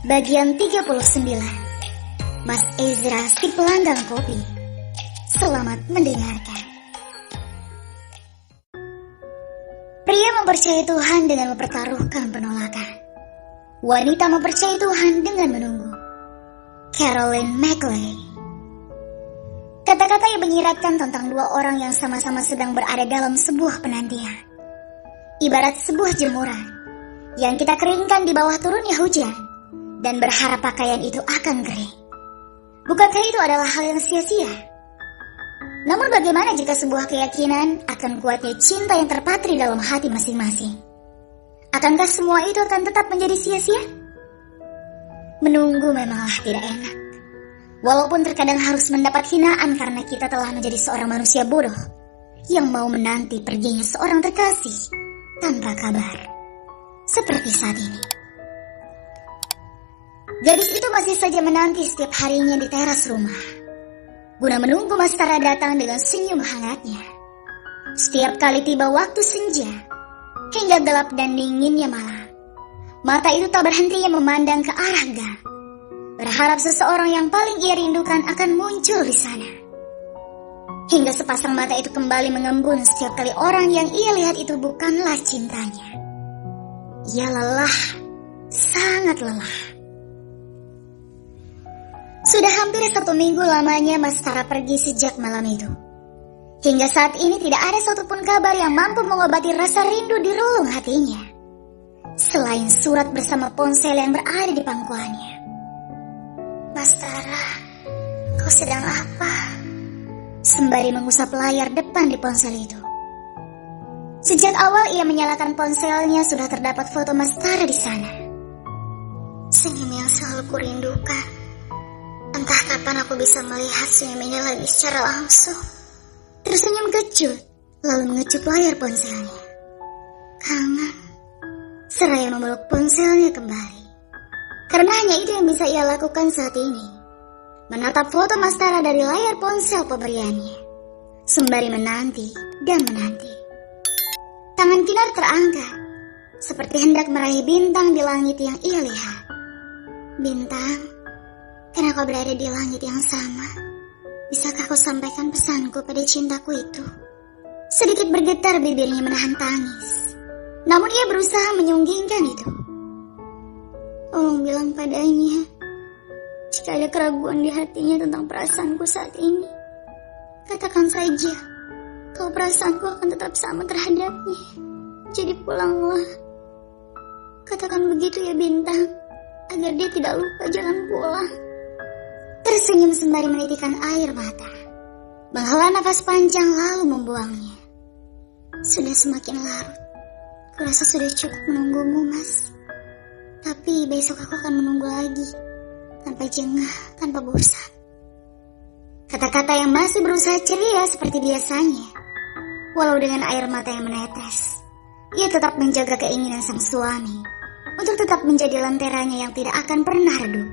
Bagian 39. Mas Ezra si pelanggan kopi. Selamat mendengarkan. Pria mempercayai Tuhan dengan mempertaruhkan penolakan. Wanita mempercayai Tuhan dengan menunggu. Caroline McLeay. Kata-kata yang menyiratkan tentang dua orang yang sama-sama sedang berada dalam sebuah penantian. Ibarat sebuah jemuran yang kita keringkan di bawah turunnya hujan dan berharap pakaian itu akan kering. Bukankah itu adalah hal yang sia-sia? Namun bagaimana jika sebuah keyakinan akan kuatnya cinta yang terpatri dalam hati masing-masing? Akankah semua itu akan tetap menjadi sia-sia? Menunggu memanglah tidak enak. Walaupun terkadang harus mendapat hinaan karena kita telah menjadi seorang manusia bodoh yang mau menanti perginya seorang terkasih tanpa kabar. Seperti saat ini. Gadis itu masih saja menanti setiap harinya di teras rumah, guna menunggu Mas Tara datang dengan senyum hangatnya. Setiap kali tiba waktu senja, hingga gelap dan dinginnya malam, mata itu tak berhentinya memandang ke arah gang, berharap seseorang yang paling ia rindukan akan muncul di sana. Hingga sepasang mata itu kembali mengembun setiap kali orang yang ia lihat itu bukanlah cintanya. Ia lelah, sangat lelah. Sudah hampir 1 minggu lamanya Mas Tara pergi sejak malam itu. Hingga saat ini tidak ada satupun kabar yang mampu mengobati rasa rindu di relung hatinya. Selain surat bersama ponsel yang berada di pangkuannya. Mas Tara, kau sedang apa? Sembari mengusap layar depan di ponsel itu. Sejak awal ia menyalakan ponselnya sudah terdapat foto Mas Tara di sana. Senyum yang selalu kurindukan. Entah kapan aku bisa melihat senyum ini lagi secara langsung. Tersenyum kecut, lalu mengecup layar ponselnya. Kangen, seraya memeluk ponselnya kembali. Karena hanya itu yang bisa ia lakukan saat ini. Menatap foto Mas Tara dari layar ponsel pemberiannya. Sembari menanti dan menanti. Tangan Kinar terangkat, seperti hendak meraih bintang di langit yang ia lihat. Bintang, karena kau berada di langit yang sama, bisakah kau sampaikan pesanku pada cintaku itu? Sedikit bergetar bibirnya menahan tangis. Namun ia berusaha menyunggingkan itu. Tolong bilang padanya, jika ada keraguan di hatinya tentang perasaanku saat ini, katakan saja, kalau perasaanku akan tetap sama terhadapnya. Jadi pulanglah. Katakan begitu ya Bintang, agar dia tidak lupa jangan pulang. Tersenyum sembari menitikkan air mata. Menghela nafas panjang lalu membuangnya. Sudah semakin larut. Kurasa sudah cukup menunggumu, Mas. Tapi besok aku akan menunggu lagi. Tanpa jengah, tanpa bosan. Kata-kata yang masih berusaha ceria seperti biasanya. Walau dengan air mata yang menetes. Ia tetap menjaga keinginan sang suami. Untuk tetap menjadi lenteranya yang tidak akan pernah redup.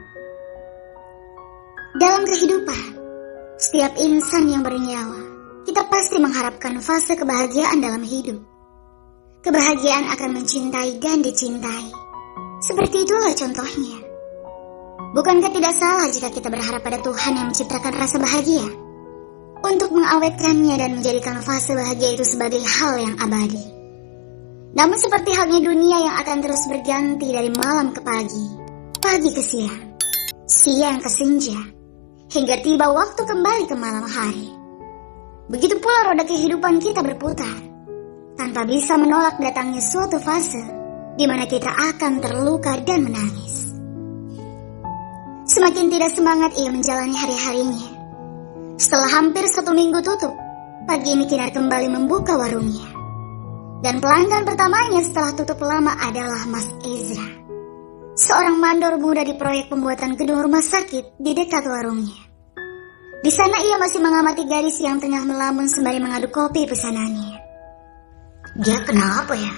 Dalam kehidupan, setiap insan yang bernyawa, kita pasti mengharapkan fase kebahagiaan dalam hidup. Kebahagiaan akan mencintai dan dicintai. Seperti itulah contohnya. Bukankah tidak salah jika kita berharap pada Tuhan yang menciptakan rasa bahagia? Untuk mengawetkannya dan menjadikan fase bahagia itu sebagai hal yang abadi. Namun seperti halnya dunia yang akan terus berganti dari malam ke pagi, pagi ke siang, siang ke senja, hingga tiba waktu kembali ke malam hari. Begitu pula roda kehidupan kita berputar, tanpa bisa menolak datangnya suatu fase di mana kita akan terluka dan menangis. Semakin tidak semangat ia menjalani hari-harinya. Setelah hampir 1 minggu tutup, pagi ini Kinar kembali membuka warungnya. Dan pelanggan pertamanya setelah tutup lama adalah Mas Ezra. Seorang mandor muda di proyek pembuatan gedung rumah sakit di dekat warungnya. Di sana ia masih mengamati gadis yang tengah melamun sembari mengaduk kopi pesanannya. Dia kenapa ya?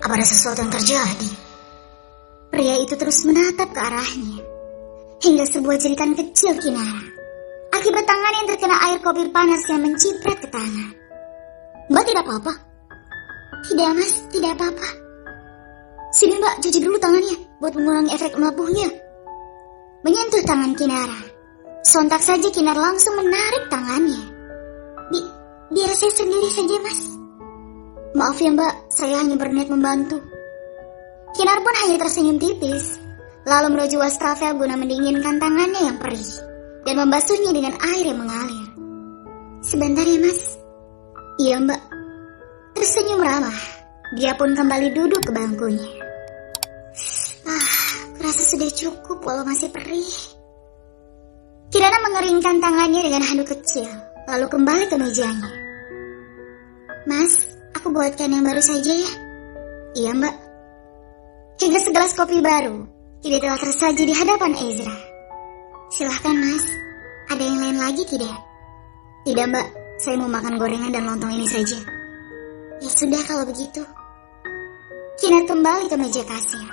Apa ada sesuatu yang terjadi? Pria itu terus menatap ke arahnya. Hingga sebuah jeritan kecil Kinara. Akibat tangan yang terkena air kopi panas yang menciprat ke tangan. Mbak tidak apa-apa? Tidak Mas, tidak apa-apa. Sini Mbak, cuci dulu tangannya buat mengurangi efek melepuhnya. menyentuh tangan Kinara. Sontak saja Kinar langsung menarik tangannya. Biar saya sendiri saja, Mas. Maaf ya, Mbak, saya hanya berniat membantu. Kinar pun hanya tersenyum tipis, lalu menuju wastafel guna mendinginkan tangannya yang perih dan membasuhnya dengan air yang mengalir. Sebentar ya, Mas. Iya, Mbak. Tersenyum ramah, dia pun kembali duduk ke bangkunya. Kurasa sudah cukup walau masih perih. Kirana mengeringkan tangannya dengan handuk kecil, lalu kembali ke mejanya. Mas, aku buatkan yang baru saja ya. Iya, Mbak. Hingga segelas kopi baru kini telah tersaji di hadapan Ezra. Silahkan, Mas. Ada yang lain lagi tidak? Tidak, Mbak. Saya mau makan gorengan dan lontong ini saja. Ya sudah kalau begitu. Kinar kembali ke meja kasir.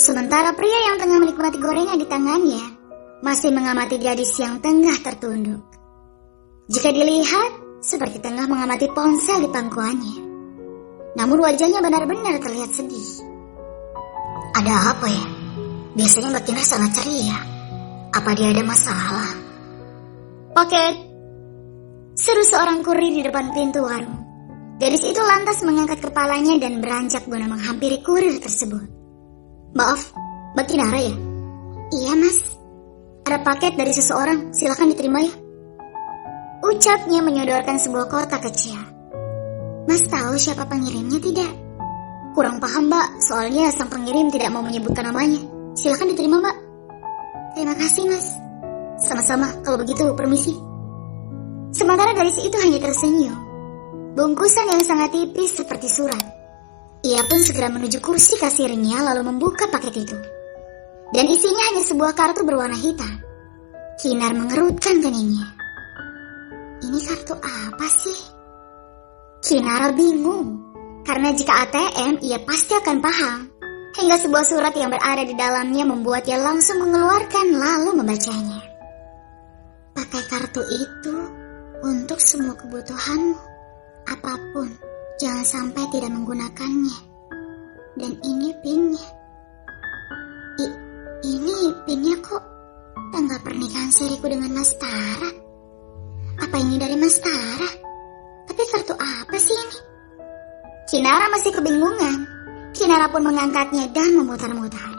Sementara pria yang tengah menikmati gorengan di tangannya masih mengamati gadis yang tengah tertunduk. Jika dilihat, seperti tengah mengamati ponsel di pangkuannya. Namun wajahnya benar-benar terlihat sedih. Ada apa ya? Biasanya Mbak Kinar sangat ceria. Apa dia ada masalah? Pocket, seru seorang kurir di depan pintu warung. Gadis itu lantas mengangkat kepalanya dan beranjak guna menghampiri kurir tersebut. Maaf, Mbak Kinara ya? Iya, Mas. Ada paket dari seseorang, silakan diterima ya. Ucapnya menyodorkan sebuah kotak kecil. Mas tahu siapa pengirimnya tidak? Kurang paham, Mbak, soalnya sang pengirim tidak mau menyebutkan namanya. Silakan diterima, Mbak. Terima kasih, Mas. Sama-sama, kalau begitu permisi. Sementara gadis itu hanya tersenyum. Bungkusan yang sangat tipis seperti surat. Ia pun segera menuju kursi kasirnya lalu membuka paket itu. Dan isinya hanya sebuah kartu berwarna hitam. Kinar mengerutkan keningnya. Ini kartu apa sih? Kinar bingung. Karena jika ATM, ia pasti akan paham. Hingga sebuah surat yang berada di dalamnya membuatnya langsung mengeluarkan lalu membacanya. Pakai kartu itu untuk semua kebutuhanmu. Apapun, jangan sampai tidak menggunakannya. Dan ini pinnya. Ini pinnya kok tanggal pernikahan seriku dengan Mas Tara. Apa ini dari Mas Tara? Tapi kartu apa sih ini? Kinara masih kebingungan. Kinara pun mengangkatnya dan memutar-mutar.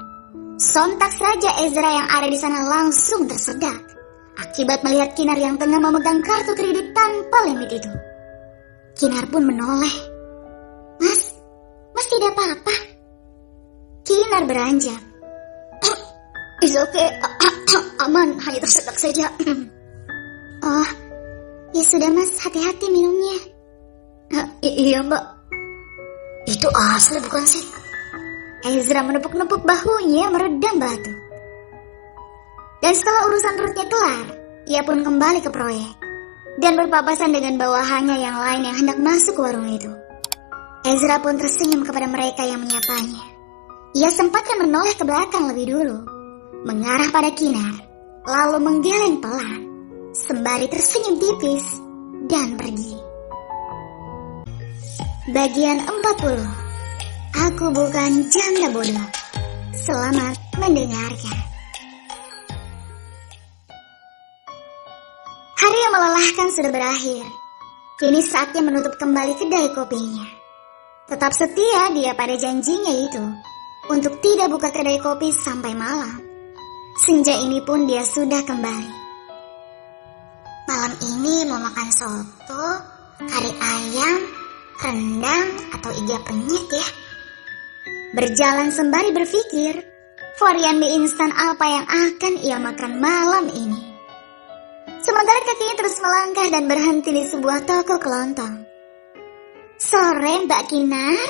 Sontak saja Ezra yang ada di sana langsung tersedak akibat melihat Kinar yang tengah memegang kartu kredit tanpa limit itu. Kinar pun menoleh. Mas tidak apa-apa. Kinar beranjak. It's okay, aman, hanya tersedak saja. Oh, ya sudah Mas, hati-hati minumnya. Iya Mbak. Itu asli bukan sih? Ezra menepuk-nepuk bahunya meredam batuk. Dan setelah urusan perutnya kelar, ia pun kembali ke proyek. Dan berpapasan dengan bawahannya yang lain yang hendak masuk ke warung itu. Ezra pun tersenyum kepada mereka yang menyapanya. Ia sempatkan menoleh ke belakang lebih dulu, mengarah pada Kinar, lalu menggeleng pelan, sembari tersenyum tipis, dan pergi. Bagian 40. Aku bukan janda bodoh. Selamat mendengarkan. Hari yang melelahkan sudah berakhir. Kini saatnya menutup kembali kedai kopinya. Tetap setia dia pada janjinya itu, untuk tidak buka kedai kopi sampai malam. Senja ini pun dia sudah kembali. Malam ini mau makan soto, kari ayam, rendang, atau iga penyet ya. Berjalan sembari berpikir, varian mie instan apa yang akan ia makan malam ini. Sementara kakinya terus melangkah dan berhenti di sebuah toko kelontong. Sore Mbak Kinar,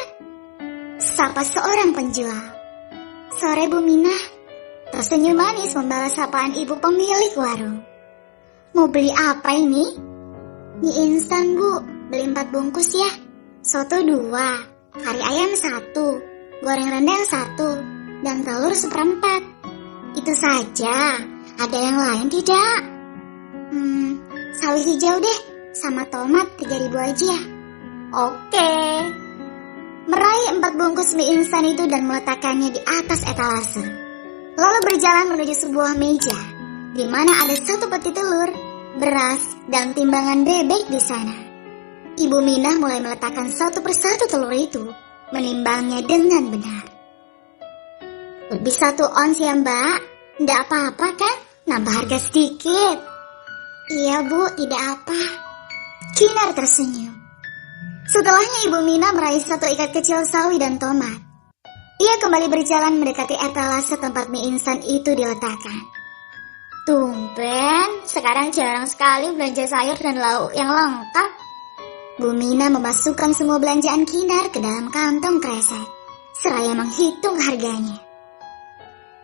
sapa seorang penjual. Sore Bu Minah, tersenyum manis membalas sapaan ibu pemilik warung. Mau beli apa ini? Mie instan Bu, beli 4 bungkus ya. Soto 2, kari ayam 1, goreng rendang 1, dan telur 1/4. Itu saja, ada yang lain tidak? Sawi hijau deh, sama tomat 3.000 aja. Oke. Meraih 4 bungkus mie instan itu dan meletakkannya di atas etalase. lalu berjalan menuju sebuah meja, di mana ada satu peti telur, beras, dan timbangan bebek di sana. Ibu Minah mulai meletakkan satu persatu telur itu, menimbangnya dengan benar. Lebih 1 ons ya mbak, tidak apa-apa kan? Nambah harga sedikit. Iya bu, tidak apa. Kinar tersenyum. Setelahnya Ibu Minah meraih satu ikat kecil sawi dan tomat. Ia kembali berjalan mendekati etalase tempat mie instan itu diletakkan. Tumben, sekarang jarang sekali belanja sayur dan lauk yang lengkap. Bu Minah memasukkan semua belanjaan Kinar ke dalam kantong kresek, seraya menghitung harganya.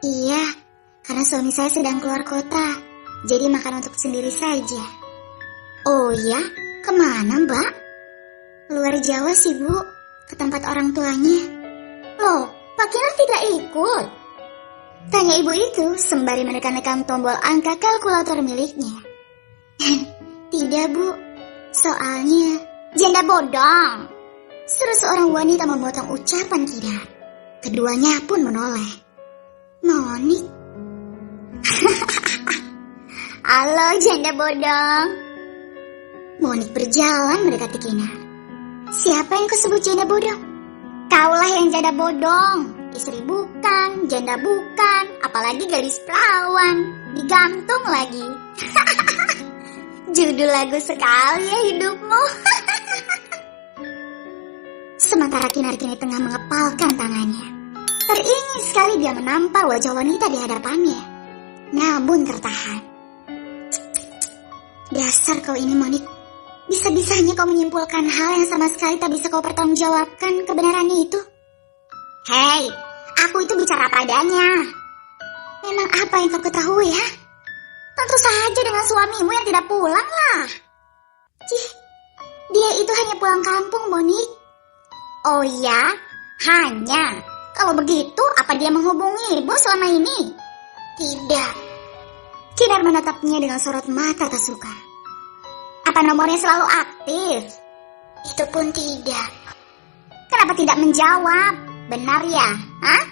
Iya, karena suami saya sedang keluar kota, jadi makan untuk sendiri saja. Oh ya, kemana mbak? Luar Jawa sih bu, ke tempat orang tuanya. Loh, Pak Kinar tidak ikut? Tanya ibu itu sembari menekan-nekan tombol angka kalkulator miliknya. Tidak bu, soalnya janda bodong. Seru seorang wanita memotong ucapan Kinar. Keduanya pun menoleh. Monik. Halo janda bodong. Monik berjalan mendekati Kinar. Siapa yang kau sebut janda bodong? Kaulah yang janda bodong. Istri bukan, janda bukan, apalagi gadis perawan. Digantung lagi. Judul lagu sekali ya hidupmu. Sementara Kinar kini tengah mengepalkan tangannya. Teringin sekali dia menampar wajah wanita di hadapannya. Namun tertahan. Dasar kau ini Monik. Bisa-bisanya kau menyimpulkan hal yang sama sekali tak bisa kau pertanggungjawabkan kebenarannya itu. Hei, aku itu bicara padanya. Memang apa yang kau ketahui ya? Tentu saja dengan suamimu yang tidak pulang lah. Cih, dia itu hanya pulang kampung Monik. Oh ya, hanya. Kalau begitu, apa dia menghubungi ibu selama ini? Tidak. Kinar menatapnya dengan sorot mata tak suka. Apa nomornya selalu aktif? Itu pun tidak. Kenapa tidak menjawab? Benar ya? Hah?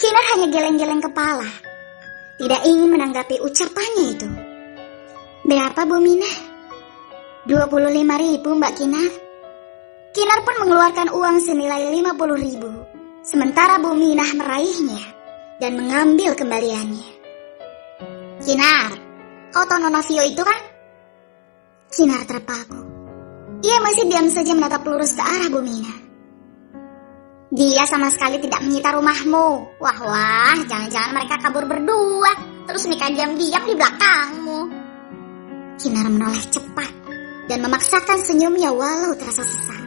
Kinar hanya geleng-geleng kepala. Tidak ingin menanggapi ucapannya itu. Berapa Bu Minah? 25.000 Mbak Kinar. Kinar pun mengeluarkan uang senilai 50.000. Sementara Bu Minah meraihnya dan mengambil kembaliannya. Kinar, kau tahu Nona Vio itu kan? Kinar terpaku. Ia masih diam saja menatap lurus ke arah Bu Minah. Dia sama sekali tidak menyita rumahmu. Wah, jangan-jangan mereka kabur berdua, terus nikah diam-diam di belakangmu. Kinar menoleh cepat dan memaksakan senyumnya walau terasa sesak.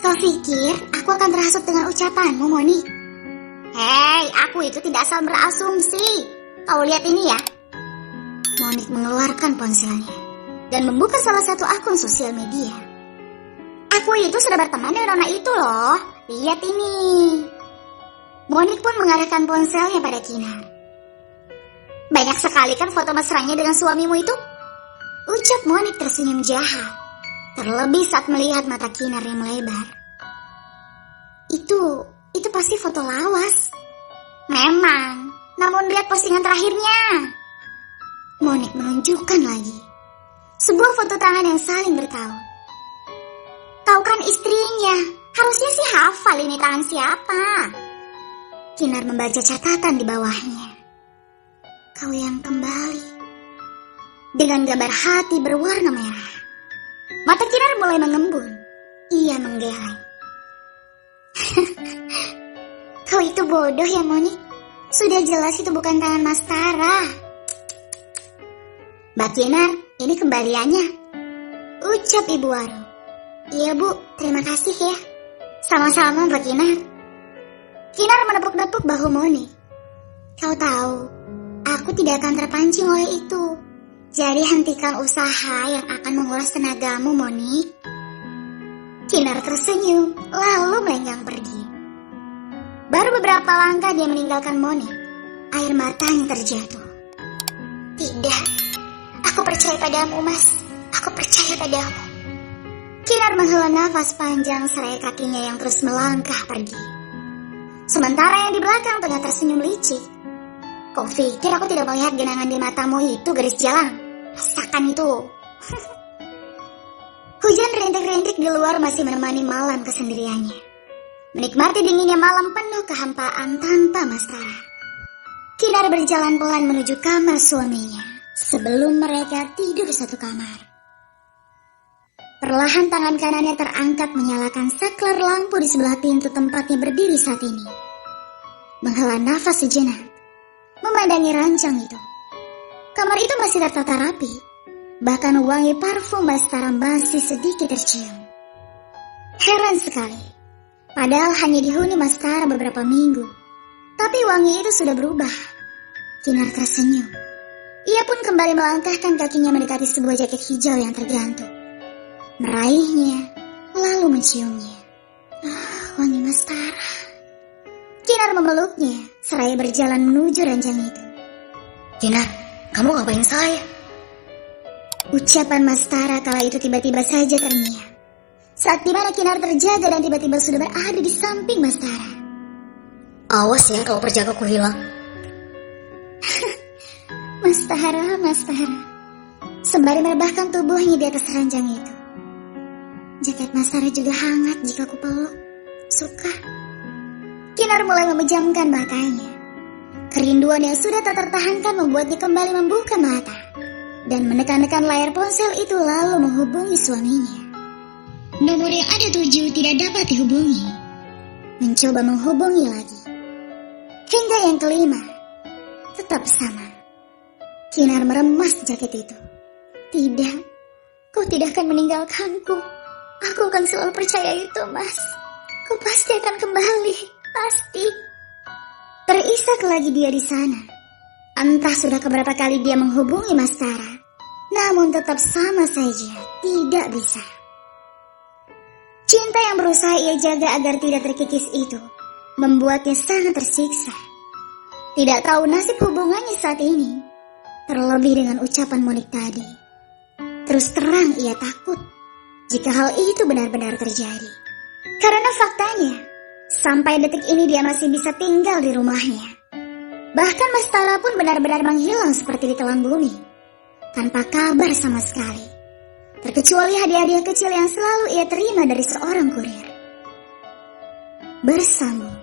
Kau pikir aku akan terhasut dengan ucapanmu, Moni? Hei, aku itu tidak asal berasumsi. Kau lihat ini ya. Monik mengeluarkan ponselnya dan membuka salah satu akun sosial media. Aku itu sudah berteman dengan Nona itu loh. Lihat ini. Monik pun mengarahkan ponselnya pada Kinar. Banyak sekali kan foto mesranya dengan suamimu itu? Ucap Monik tersenyum jahat. Terlebih saat melihat mata Kinar yang melebar. Itu pasti foto lawas. Memang, namun lihat postingan terakhirnya. Monik menunjukkan lagi. Sebuah foto tangan yang saling bertaut. Kau kan istrinya, harusnya sih hafal ini tangan siapa. Kinar membaca catatan di bawahnya. Kau yang kembali. Dengan gambar hati berwarna merah. Mata Kinar mulai mengembun. Ia menggeleng. Kau itu bodoh ya Moni. Sudah jelas itu bukan tangan Mas Tara. Mbak Kinar, ini kembaliannya. Ucap Ibu Waro. Iya Bu, terima kasih ya. Sama-sama Mbak Kinar. Kinar menepuk-nepuk bahu Moni. Kau tahu, aku tidak akan terpancing oleh itu. Jadi hentikan usaha yang akan menguras tenagamu, Moni. Kinar tersenyum, lalu melenggang pergi. Baru beberapa langkah dia meninggalkan Moni. Air matanya terjatuh. Tidak, aku percaya padamu, Mas. Aku percaya padamu. Kinar menghela nafas panjang seraya kakinya yang terus melangkah pergi. Sementara yang di belakang tengah tersenyum licik. Kau pikir aku tidak melihat genangan di matamu itu, gadis jalan? Rasakan itu. Hujan rintik-rintik di luar masih menemani malam kesendiriannya. Menikmati dinginnya malam penuh kehampaan tanpa Mastara. Kinar berjalan pelan menuju kamar suaminya sebelum mereka tidur satu kamar. Perlahan tangan kanannya terangkat menyalakan saklar lampu di sebelah pintu tempatnya berdiri saat ini. Menghela nafas sejenak, memandangi ranjang itu. Kamar itu masih tertata rapi, bahkan wangi parfum Mastara masih sedikit tercium. Heran sekali, padahal hanya dihuni Mastara beberapa minggu, tapi wangi itu sudah berubah. Kinar tersenyum. Ia pun kembali melangkahkan kakinya mendekati sebuah jaket hijau yang tergantung. Meraihnya, lalu menciumnya. Wangi Mastara. Kinar memeluknya, seraya berjalan menuju ranjang itu. Kinar, kamu ngapain saya? Ucapan Mastara kala itu tiba-tiba saja terngiang. Saat dimana Kinar terjaga dan tiba-tiba sudah berada di samping Mastara. Awas ya kalau perjagaku hilang. Mastara. Sembari merebahkan tubuhnya di atas ranjang itu. Jaket Mastara juga hangat jika ku peluk. Suka. Kinar mulai memejamkan matanya. Kerinduan yang sudah tak tertahankan membuatnya kembali membuka mata. Dan menekan-nekan layar ponsel itu lalu menghubungi suaminya. Nomor yang ada 7 tidak dapat dihubungi. Mencoba menghubungi lagi. Hingga yang kelima, tetap sama. Kinar meremas jaket itu. Tidak, kau tidak akan meninggalkanku. Aku akan selalu percaya itu, Mas. Kau pasti akan kembali, pasti. Terisak lagi dia di sana. Entah sudah keberapa kali dia menghubungi Mastara, namun tetap sama saja, tidak bisa. Cinta yang berusaha ia jaga agar tidak terkikis itu, membuatnya sangat tersiksa. Tidak tahu nasib hubungannya saat ini, terlebih dengan ucapan Monik tadi. Terus terang ia takut jika hal itu benar-benar terjadi. Karena faktanya, sampai detik ini dia masih bisa tinggal di rumahnya. Bahkan Mastara pun benar-benar menghilang seperti ditelan bumi, tanpa kabar sama sekali. Terkecuali hadiah-hadiah kecil yang selalu ia terima dari seorang kurir. Bersambung.